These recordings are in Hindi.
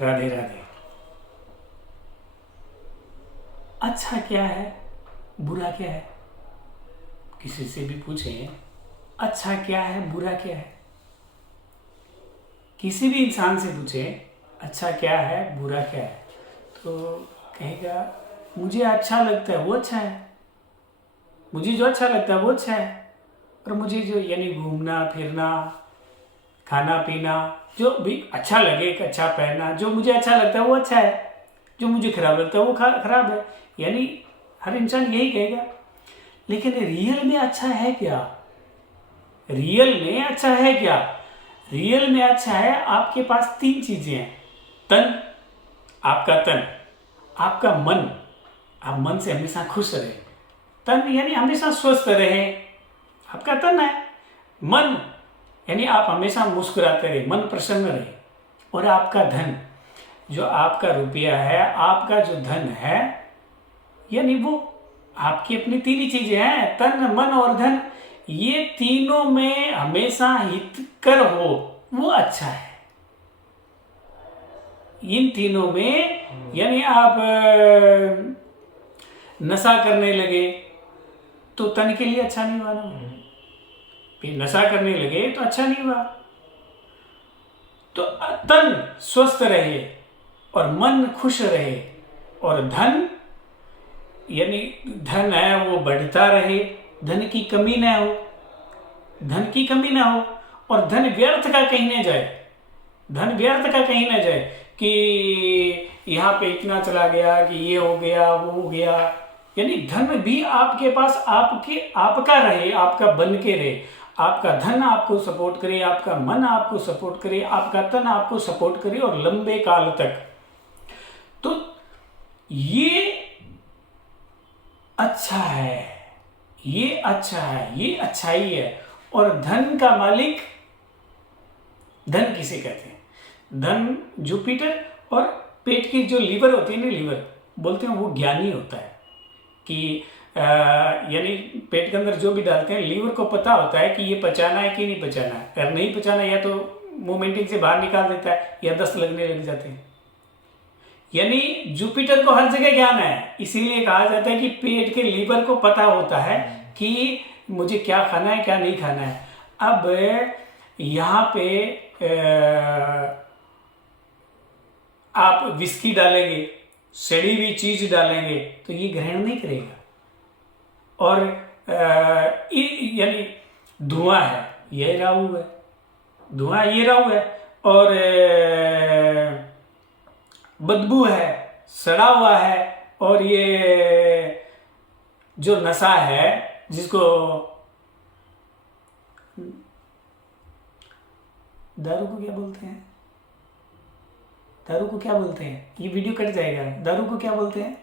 राधे राधे। अच्छा क्या है, बुरा क्या है? किसी से भी पूछें अच्छा क्या है, बुरा क्या है, किसी भी इंसान से पूछें अच्छा क्या है, बुरा क्या है, तो कहेगा मुझे अच्छा लगता है वो अच्छा है, मुझे जो अच्छा लगता है वो अच्छा है, और मुझे जो यानी घूमना फिरना खाना पीना जो भी अच्छा लगे, अच्छा पहनना, जो मुझे अच्छा लगता है वो अच्छा है, जो मुझे खराब लगता है वो खराब है। यानी हर इंसान यही कहेगा। लेकिन रियल में अच्छा है क्या? रियल में अच्छा है क्या? रियल में अच्छा है, आपके पास 3 चीजें हैं। तन, आपका तन, आपका मन, आप मन से हमेशा खुश रहे। तन यानी हमेशा स्वस्थ रहे, आपका तन है। मन यानी आप हमेशा मुस्कुराते रहे, मन प्रसन्न रहे। और आपका धन, जो आपका रुपया है, आपका जो धन है, यानी वो आपकी अपनी 3 ही चीजें हैं, तन मन और धन। ये तीनों में हमेशा हितकर हो, वो अच्छा है। इन तीनों में यानी आप नशा करने लगे तो तन के लिए अच्छा नहीं हुआ ना। फिर नशा करने लगे तो अच्छा नहीं हुआ। तो तन स्वस्थ रहे और मन खुश रहे, और धन यानी धन है वो बढ़ता रहे, धन की कमी ना हो, धन की कमी ना हो, और धन व्यर्थ का कहीं ना जाए, धन व्यर्थ का कहीं ना जाए कि यहाँ पे इतना चला गया, कि ये हो गया वो हो गया। यानी धन भी आपके पास आपके आपका रहे, आपका बन के रहे, आपका धन आपको सपोर्ट करे, आपका मन आपको सपोर्ट करे, आपका तन आपको सपोर्ट करे, और लंबे काल तक। तो ये अच्छा है, ये अच्छा है, ये अच्छाई है। और धन का मालिक, धन किसे कहते हैं? धन जुपिटर, और पेट की जो लीवर होती है ना, लीवर बोलते हैं वो ज्ञानी होता है। कि यानी पेट के अंदर जो भी डालते हैं, लीवर को पता होता है कि ये पचाना है कि नहीं पचाना है। अगर नहीं पचाना, या तो मोमेंटिंग से बाहर निकाल देता है, या दस्त लगने लग जाते हैं। यानी जुपिटर को हर जगह ज्ञान है, इसीलिए कहा जाता है कि पेट के लीवर को पता होता है कि मुझे क्या खाना है क्या नहीं खाना है। अब यहाँ पे आप विस्की डालेंगे, सड़ी हुई चीज डालेंगे, तो ये ग्रहण नहीं करेगा। और यानी धुआं है, ये राहु है, धुआं ये राहु है। और बदबू है, सड़ा हुआ है, और ये जो नशा है जिसको दारू को क्या बोलते हैं? दारू को क्या बोलते हैं? ये वीडियो कट जाएगा। दारू को क्या बोलते हैं?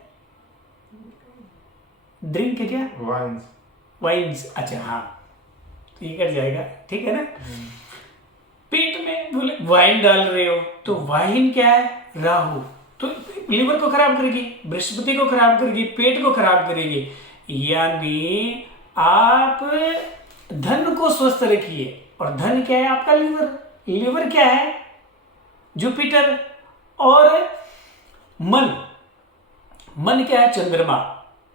ड्रिंक है क्या? वाइन्स। वाइन्स, अच्छा हाँ, तो ये कट जाएगा, ठीक है ना। पेट में बोले वाइन डाल रहे हो, तो वाइन क्या है? राहु। तो लीवर को खराब करेगी, बृहस्पति को खराब करेगी, पेट को खराब करेगी। यानी आप धन को स्वस्थ रखिए, और धन क्या है? आपका लीवर। लीवर क्या है? जुपिटर। और मन, मन क्या है? चंद्रमा।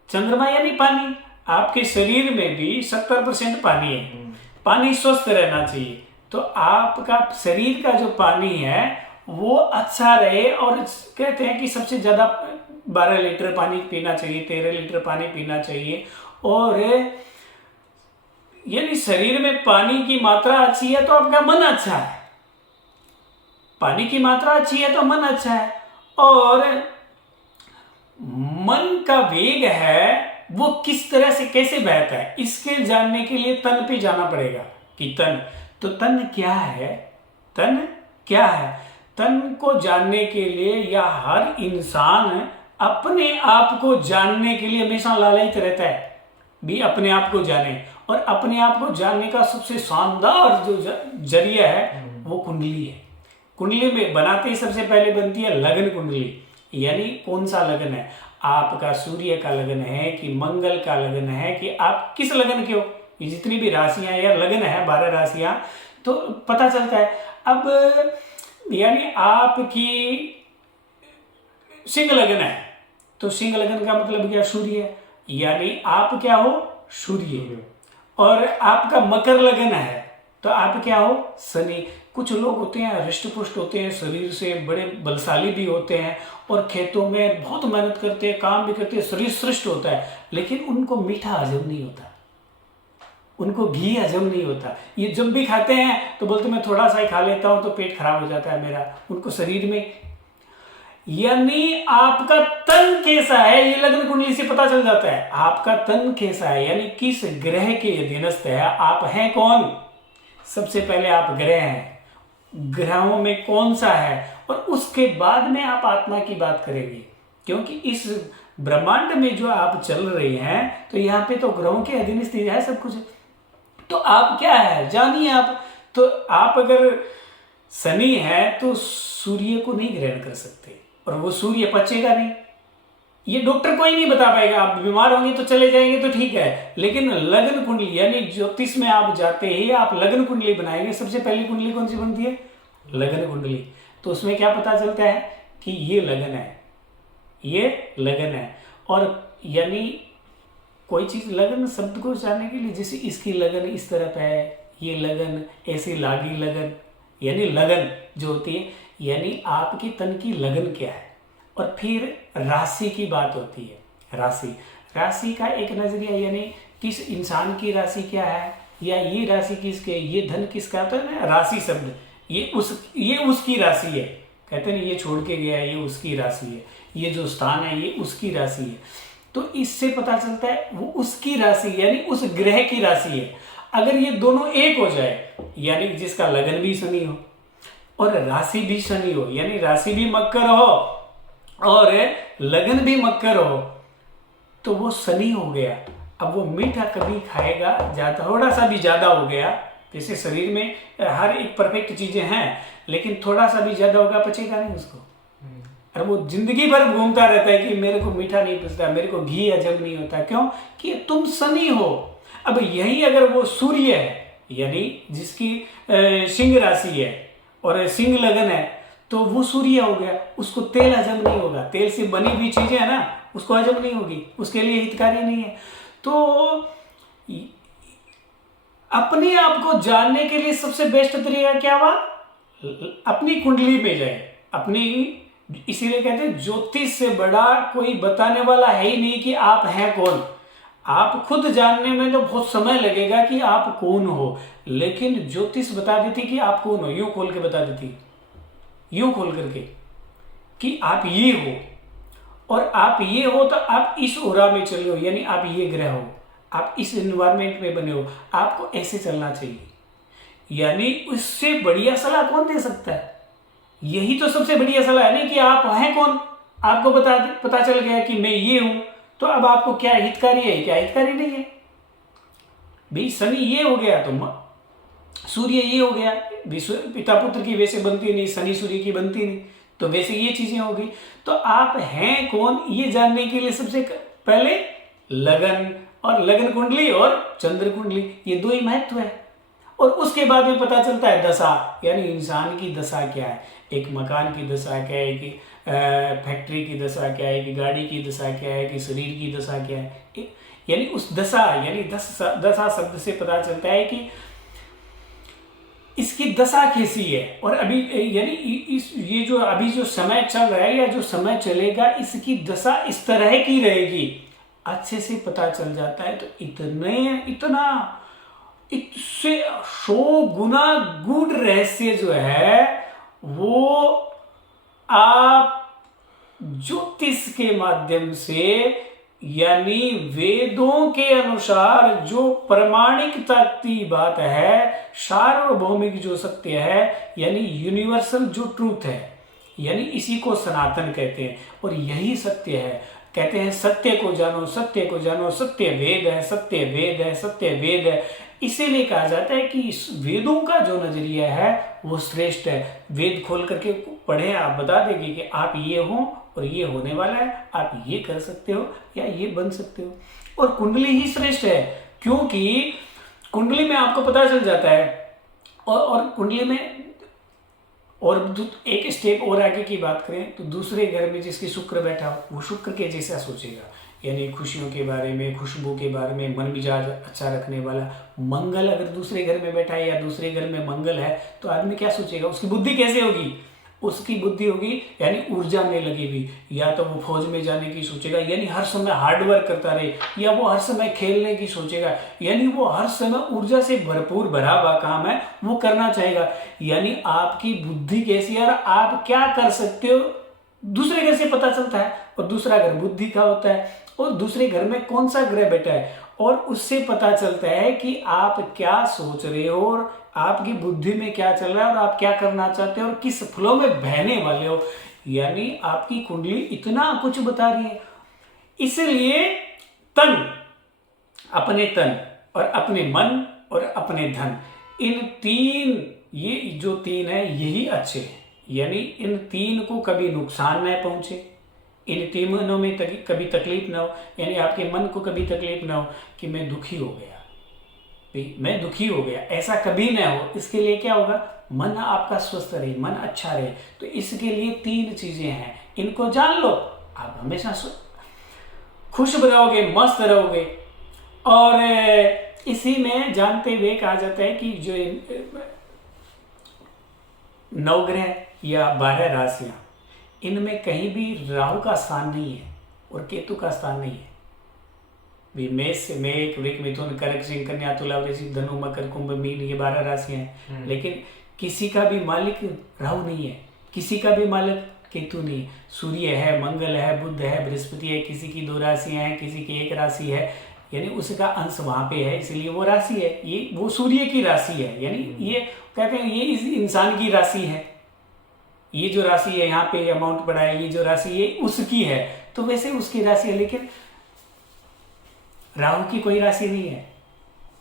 चंद्रमा यानी पानी। आपके शरीर में भी 70% पानी है, पानी स्वस्थ रहना चाहिए। तो आपका शरीर का जो पानी है वो अच्छा रहे। और कहते हैं कि सबसे ज्यादा 12 लीटर पानी पीना चाहिए, 13 लीटर पानी पीना चाहिए। और यानी शरीर में पानी की मात्रा अच्छी है तो आपका मन अच्छा है, पानी की मात्रा अच्छी है तो मन अच्छा है। और मन का वेग है वो किस तरह से कैसे बहता है, इसके जानने के लिए तन पे जाना पड़ेगा। कि तन, तो तन क्या है? तन क्या है? तन को जानने के लिए, या हर इंसान अपने आप को जानने के लिए हमेशा लालयित रहता है भी अपने आप को जाने। और अपने आप को जानने का सबसे शानदार जो जरिया है वो कुंडली है। कुंडली में बनाते ही सबसे पहले बनती है लगन कुंडली। यानी कौन सा लगन है, आपका सूर्य का लगन है कि मंगल का लगन है, कि आप किस लगन के हो। ये जितनी भी राशियां या लगन है, 12 राशियां, तो पता चलता है। अब यानी आपकी सिंह लगन है, तो सिंह लगन का मतलब क्या? सूर्य, यानी आप क्या हो? सूर्य। और आपका मकर लगन है तो आप क्या हो? शनि। कुछ लोग होते हैं हृष्ट पुष्ट होते हैं, शरीर से बड़े बलशाली भी होते हैं और खेतों में बहुत मेहनत करते हैं, काम भी करते हैं, शरीर श्रेष्ठ होता है, लेकिन उनको मीठा हजम नहीं होता, उनको घी हजम नहीं होता। ये जब भी खाते हैं तो बोलते मैं थोड़ा सा ही खा लेता हूं तो पेट खराब हो जाता है मेरा, उनको शरीर में। यानी आपका तन कैसा है ये लग्न कुंडली से पता चल जाता है। आपका तन कैसा है, यानी किस ग्रह के अधीनस्थ है, आप हैं कौन। सबसे पहले आप ग्रह हैं, ग्रहों में कौन सा है, और उसके बाद में आप आत्मा की बात करेंगे। क्योंकि इस ब्रह्मांड में जो आप चल रहे हैं तो यहाँ पे तो ग्रहों के अधीनस्थ है सब कुछ। तो आप क्या है जानिए आप। तो आप अगर शनि है तो सूर्य को नहीं ग्रहण कर सकते, और वो सूर्य पचेगा नहीं। ये डॉक्टर कोई नहीं बता पाएगा। आप बीमार होंगे तो चले जाएंगे तो ठीक है, लेकिन लग्न कुंडली यानी ज्योतिष में आप जाते ही आप लग्न कुंडली बनाएंगे। सबसे पहली कुंडली कौन सी बनती है? लग्न कुंडली। तो उसमें क्या पता चलता है कि ये लगन है, ये लगन है। और यानी कोई चीज लगन शब्द को जानने के लिए, जैसे इसकी लगन इस तरफ है, ये लगन ऐसी लागी लगन, यानी लगन जो होती है, यानी आपके तन की लगन क्या है। और फिर राशि की बात होती है। राशि का एक नजरिया, यानी किस इंसान की राशि क्या है, या ये राशि किसके, ये धन किसका होता है ना। राशि शब्द ये उसकी राशि है, कहते हैं ये छोड़ के गया है, ये उसकी राशि है, ये जो स्थान है ये उसकी राशि है। तो इससे पता चलता है वो उसकी राशि यानी उस ग्रह की राशि है। अगर ये दोनों एक हो जाए, यानी जिसका लगन भी शनि हो और राशि भी शनि हो, यानी राशि भी मकर हो और लगन भी मकर हो, तो वो शनि हो गया। अब वो मीठा कभी खाएगा ज्यादा, थोड़ा सा भी ज्यादा हो गया, जैसे शरीर में हर एक परफेक्ट चीजें हैं, लेकिन थोड़ा सा भी ज्यादा होगा पचेगा नहीं उसको। और वो जिंदगी भर घूमता रहता है कि मेरे को मीठा नहीं पचता, मेरे को घी हजम नहीं होता। क्यों? कि तुम शनि हो। अब यही अगर वो सूर्य है, यानी जिसकी सिंह राशि है और सिंह लगन है, तो वो सूर्य हो गया, उसको तेल हजम नहीं होगा। तेल से बनी हुई चीजें है ना, उसको हजम नहीं होगी, उसके लिए हितकारी नहीं है। तो अपने आप को जानने के लिए सबसे बेस्ट तरीका क्या हुआ? अपनी कुंडली में जाए, अपनी। इसीलिए कहते हैं ज्योतिष से बड़ा कोई बताने वाला है ही नहीं कि आप हैं कौन। आप खुद जानने में तो बहुत समय लगेगा कि आप कौन हो, लेकिन ज्योतिष बता देती कि आप कौन हो। यूं खोल के बता देती, यूं खोल करके कि आप ये हो, और आप ये हो तो आप इस ओरा में चले हो, यानी आप ये ग्रह हो, आप इस एनवायरमेंट में बने हो, आपको ऐसे चलना चाहिए। यानी उससे बढ़िया सलाह कौन दे सकता है? यही तो सबसे बढ़िया सलाह है ना कि आप हैं कौन। आपको पता चल गया कि मैं ये हूं, तो अब आपको क्या हितकारी है, क्या हितकारी नहीं है। भाई शनि ये हो गया तो सूर्य ये हो गया, विश्व पिता पुत्र की वैसे बनती नहीं, शनि सूर्य की बनती नहीं, तो वैसे ये चीजें होगी। तो आप हैं कौन ये जानने के लिए सबसे पहले लगन, और लगन कुंडली और चंद्र कुंडली, ये दो ही महत्व है। और उसके बाद में पता चलता है दशा, यानी इंसान की दशा क्या है। एक मकान की दशा क्या है, कि फैक्ट्री की दशा क्या है, कि गाड़ी की दशा क्या है, कि शरीर की दशा क्या है। यानी उस दशा, यानी दशा शब्द से पता चलता है कि इसकी दशा कैसी है। और अभी यानी ये जो अभी जो समय चल रहा है या जो समय चलेगा, इसकी दशा इस तरह की रहेगी, अच्छे से पता चल जाता है। तो इतना इससे 100 गुना गूढ़ रहस्य जो है वो आप ज्योतिष के माध्यम से, यानी वेदों के अनुसार जो प्रमाणिकता की बात है, सार्वभौमिक जो सत्य है, यानी यूनिवर्सल जो ट्रूथ है, यानी इसी को सनातन कहते हैं। और यही सत्य है। कहते हैं सत्य को जानो, सत्य को जानो, सत्य वेद है, सत्य वेद है, सत्य वेद है। इसीलिए कहा जाता है कि इस वेदों का जो नजरिया है वो श्रेष्ठ है। वेद खोल करके पढ़े, आप बता देंगे कि आप ये हो और ये होने वाला है, आप ये कर सकते हो या ये बन सकते हो। और कुंडली ही श्रेष्ठ है, क्योंकि कुंडली में आपको पता चल जाता है। और कुंडली में और एक स्टेप और आगे की बात करें तो दूसरे घर में जिसके शुक्र बैठा हो वो शुक्र के जैसा सोचेगा, यानी खुशियों के बारे में, खुशबू के बारे में, मन मिजाज अच्छा रखने वाला। मंगल अगर दूसरे घर में बैठा है या दूसरे घर में मंगल है तो आदमी क्या सोचेगा, उसकी बुद्धि कैसे होगी, उसकी बुद्धि होगी यानी ऊर्जा में लगी हुई, या तो वो फौज में जाने की सोचेगा यानी हर समय हार्डवर्क करता रहे, या वो हर समय खेलने की सोचेगा यानी वो हर समय ऊर्जा से भरपूर भरा हुआ काम है वो करना चाहेगा। यानी आपकी बुद्धि कैसी है और आप क्या कर सकते हो दूसरे घर से पता चलता है। और दूसरा घर बुद्धि का होता है और दूसरे घर में कौन सा ग्रह बैठा है और उससे पता चलता है कि आप क्या सोच रहे हो और आपकी बुद्धि में क्या चल रहा है और आप क्या करना चाहते हो और किस फ्लो में बहने वाले हो। यानी आपकी कुंडली इतना कुछ बता रही है। इसलिए अपने तन और अपने मन और अपने धन, इन तीन, ये जो तीन है यही अच्छे हैं। यानी इन तीन को कभी नुकसान न पहुंचे, इन तीनों में कभी तकलीफ ना हो। यानी आपके मन को कभी तकलीफ ना हो कि मैं दुखी हो गया, मैं दुखी हो गया, ऐसा कभी ना हो। इसके लिए क्या होगा, मन आपका स्वस्थ रहे, मन अच्छा रहे। तो इसके लिए तीन चीजें हैं, इनको जान लो, आप हमेशा खुश रहोगे, मस्त रहोगे। और इसी में जानते हुए कहा जाता है कि जो नवग्रह या 12 राशियां, इनमें कहीं भी राहु का स्थान नहीं है और केतु का स्थान नहीं है। मेष से मेष, वृक, मिथुन, कर्क, सिंह, कन्या, तुला, वृश्चिक, धनु, मकर, कुंभ, मीन, ये 12 राशियां हैं। लेकिन किसी का भी मालिक राहु नहीं है, किसी का भी मालिक केतु नहीं है। सूर्य है, मंगल है, बुध है, बृहस्पति है, किसी की 2 राशियां हैं, किसी की 1 राशि है, यानी उसका अंश वहां पे है, इसलिए वो राशि है। ये वो सूर्य की राशि है, यानी ये कहते हैं ये इस इंसान की राशि है। ये जो राशि है यहाँ पे अमाउंट पड़ा है, ये जो राशि ये उसकी है, तो वैसे उसकी राशि है। लेकिन राहु की कोई राशि नहीं है,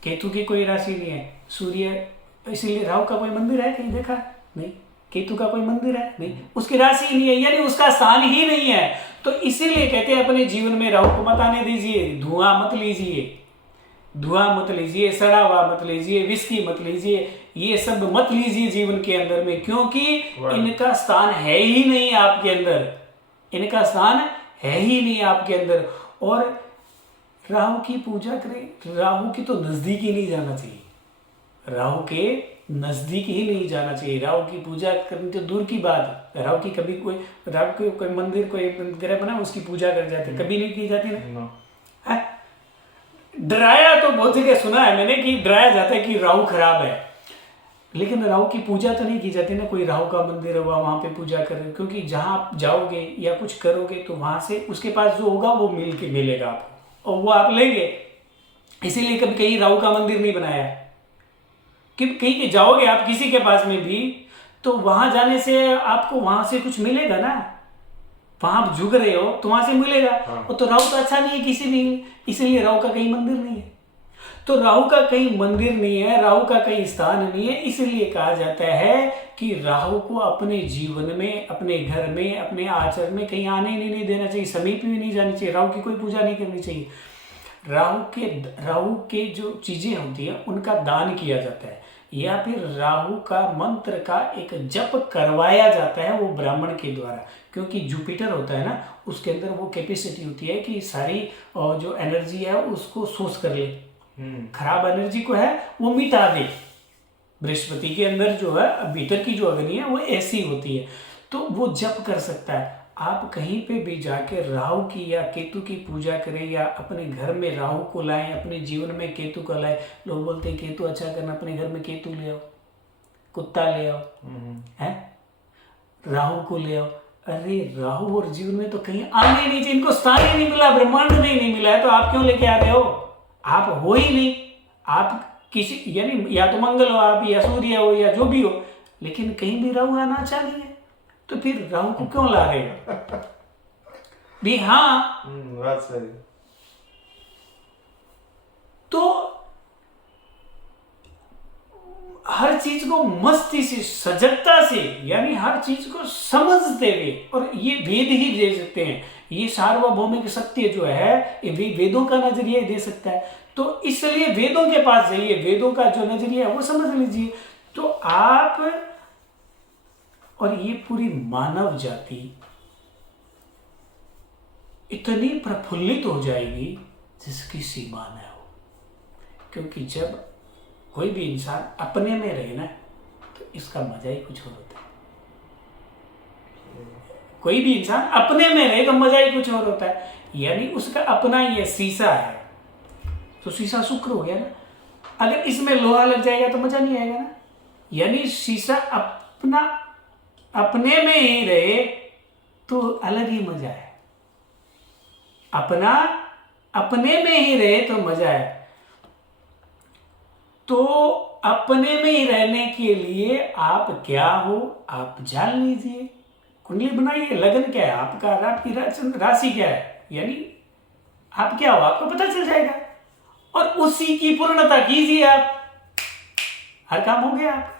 केतु की कोई राशि नहीं है, सूर्य, इसीलिए राहु का कोई मंदिर है कहीं देखा नहीं, केतु का कोई मंदिर है नहीं, उसकी राशि ही नहीं है, यानी उसका स्थान ही नहीं है। तो इसीलिए कहते हैं अपने जीवन में राहु को मत आने दीजिए, धुआं मत लीजिए, धुआं मत लीजिए, सड़ा हुआ मत लीजिए, विस्की मत लीजिए, ये सब मत लीजिए जीवन के अंदर में, क्योंकि इनका स्थान है ही नहीं आपके अंदर, इनका स्थान है ही नहीं आपके अंदर। और राहु की पूजा करें, राहु की तो नजदीक ही नहीं जाना चाहिए, राहु के नजदीक ही नहीं जाना चाहिए। राहु की पूजा करनी तो दूर की बात, राहु की कभी राहु के कोई मंदिर, कोई ग्रह बना उसकी पूजा कर जाते, कभी नहीं की जाती ना। डराया तो बहुत जगह सुना है मैंने कि डराया जाता है कि राहु खराब है, लेकिन राहु की पूजा तो नहीं की जाती ना। कोई राहु का मंदिर होगा वहां पे पूजा करें, क्योंकि जहां आप जाओगे या कुछ करोगे तो वहां से उसके पास जो होगा वो मिलेगा आपको और वो आप लेंगे। इसीलिए कभी कहीं राहु का मंदिर नहीं बनाया कि कहीं जाओगे आप किसी के पास में भी तो वहां जाने से आपको वहां से कुछ मिलेगा ना, वहां आप झुक रहे हो तो वहां से मिलेगा। और तो राहु तो अच्छा नहीं है किसी भी, इसलिए राहु का कहीं मंदिर नहीं है। तो राहु का कहीं मंदिर नहीं है, राहु का कहीं स्थान नहीं है, इसलिए कहा जाता है कि राहु को अपने जीवन में, अपने घर में, अपने आचरण में कहीं आने नहीं देना चाहिए, समीप भी नहीं जानी चाहिए, राहु की कोई पूजा नहीं करनी चाहिए। राहु के जो चीजें होती है उनका दान किया जाता है, या फिर राहु का मंत्र का एक जप करवाया जाता है वो ब्राह्मण के द्वारा, क्योंकि जुपिटर होता है ना उसके अंदर वो कैपेसिटी होती है कि सारी जो एनर्जी है उसको सोच कर ले, खराब एनर्जी को है वो मिटा दे। बृहस्पति के अंदर जो है भीतर की जो अग्नि है वो ऐसी होती है, तो वो जप कर सकता है। आप कहीं पे भी जाके राहु की या केतु की पूजा करें या अपने घर में राहु को लाएं, अपने जीवन में केतु को लाएं। लोग बोलते हैं केतु अच्छा करना, अपने घर में केतु ले आओ, कुत्ता ले आओ, है राहु को ले आओ। अरे राहु और जीवन में तो कहीं आने नहीं चाहिए, इनको स्थान ही नहीं मिला, ब्रह्मांड में ही नहीं मिला है, तो आप क्यों लेके आ रहे हो? आप हो ही नहीं, आप किसी यानी या तो मंगल हो आप, या सूर्य हो, या जो भी हो, लेकिन कहीं भी राहु आना अच्छा नहीं है, तो फिर राहु को क्यों ला रहे हो भी? हाँ बात सही। तो हर चीज को मस्ती से, सजगता से, यानी हर चीज को समझते हुए, और ये वेद ही दे सकते हैं, ये सार्वभौमिक सत्य जो है ये वेदों का नजरिया दे सकता है। तो इसलिए वेदों के पास जाइए, वेदों का जो नजरिया है वो समझ लीजिए। तो आप और ये पूरी मानव जाति इतनी प्रफुल्लित हो जाएगी जिसकी सीमा न हो। क्योंकि जब कोई भी इंसान अपने में रहे ना, तो इसका मजा ही कुछ और होता है। कोई भी इंसान अपने में रहे तो मजा ही कुछ और होता है। यानी उसका अपना ये शीशा है, तो शीशा शुक्र हो गया ना। अगर इसमें लोहा लग जाएगा तो मजा नहीं आएगा ना। यानी शीशा अपना अपने में ही रहे तो अलग ही मजा है। अपना अपने में ही रहे तो मजा है। तो अपने में ही रहने के लिए आप क्या हो आप जान लीजिए। कुंडली बनाइए, लगन क्या है आपका, आपकी राशि क्या है, यानी आप क्या हो आपको पता चल जाएगा। और उसी की पूर्णता कीजिए आप, हर काम हो गया आपका।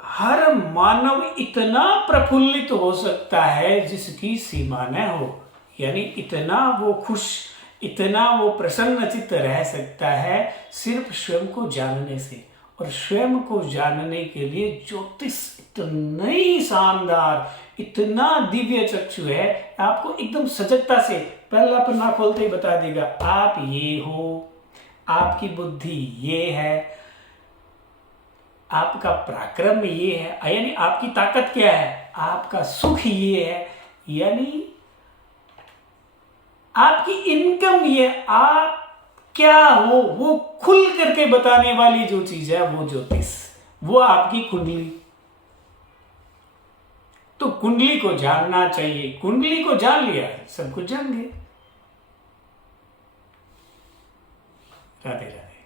हर मानव इतना प्रफुल्लित हो सकता है जिसकी सीमा न हो। यानी इतना वो खुश, इतना वो प्रसन्नचित्त रह सकता है सिर्फ स्वयं को जानने से। और स्वयं को जानने के लिए ज्योतिष इतना ही शानदार, इतना दिव्य चक्षु है, आपको एकदम सजगता से पहला पन्ना खोलते ही बता देगा आप ये हो, आपकी बुद्धि ये है, आपका पराक्रम ये है, यानी आपकी ताकत क्या है, आपका सुख ये है, यानी आपकी इनकम ये, आप क्या हो वो खुल करके बताने वाली जो चीज है वो ज्योतिष, वो आपकी कुंडली। तो कुंडली को जानना चाहिए। कुंडली को जान लिया सब कुछ जान गए। राधे राधे।